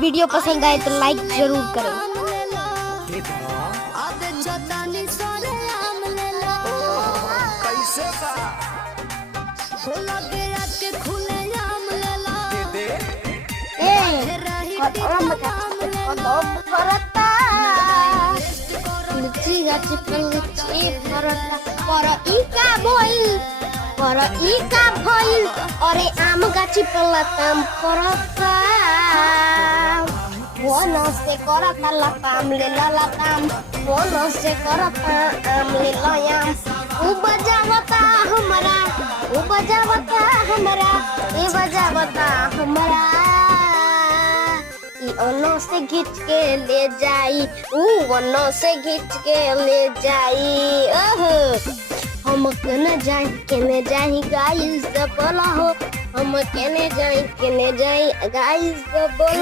Video पसंद आए तो लाइक जरूर करें। कैसे का अरे आम गाची पलताम परता बोनो से करता लताम ले लताम बोनो से करता आम ले लयाम उ बजावता हमरा उ बजावता हमरा ए बजावता हमरा ई ओनो से खींच के ले जाई उ ओनो से खींच के ले जाई ओहो हम केने जाई गाइस बोला हो हम केने जाई गाइस बोला।